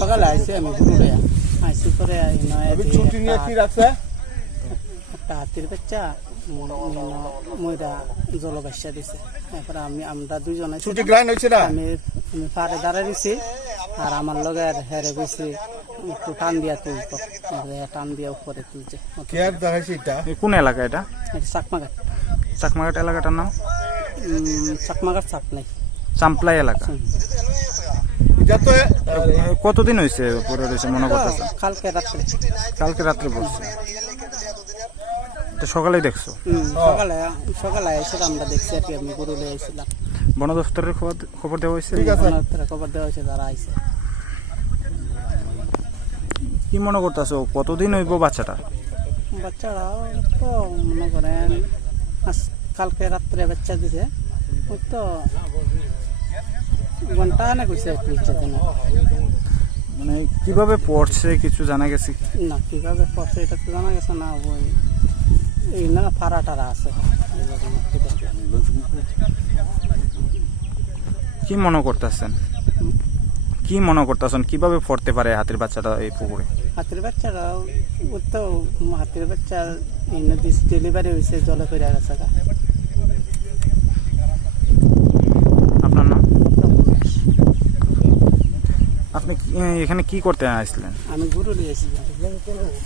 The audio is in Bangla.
সকালে আইসি আমি ঘুরে আইসি পরে একটা হাতির বাচ্চা ময়রা জলবাসা দিছে। এরপরে আমরা দুইজন আমি পাড়ে দাঁড়াইছি আর আমার লগে হেরে গেছি একটু টান দিয়া তুলতো, টান দিয়া উপরে তুলছে। কোন এলাকা এটা? চাকমাঘাট। চাকমাঘাট এলাকাটার নাম? চাকমাঘাট চাপলাই চাম্পলাই এলাকা। কতদিন হয়েছে পরে রয়েছে মনে করতেছে? কালকে রাত্রে পড়ছে। সকালেই দেখছো? সকালে এসে আমরা দেখছি আর কি। আমি গরু লিয়ে আইছিলাম। বন দপ্তরের খবর দেওয়া হয়েছে? খবর দেওয়া হয়েছে, তারা আইছে। কি মনে করতেছো কতদিন হইব বাচ্চাটা? বাচ্চারা তো মনে করেন কালকে রাত্রে বাচ্চা দিছে, ওই তো ঘন্টা না কইছে একটু ইচ্ছা না। মানে কিভাবে পড়ছে কিছু জানা গেছে? না, কিভাবে পড়ছে এটা তো জানা গেছে না। ওই এই না ফাড়া টারা আছে। কি মনে করতেছেন কিভাবে পড়তে পারে হাতির বাচ্চাটা এই পুকুরে? হাতির বাচ্চারা ওই তো হাতির বাচ্চা ডেলিভারি হয়েছে, জলে ফিরে গেছে। আপনার নাম? আপনি এখানে কি করতে আসছিলেন? আমি গরু নিয়ে এসেছিলাম।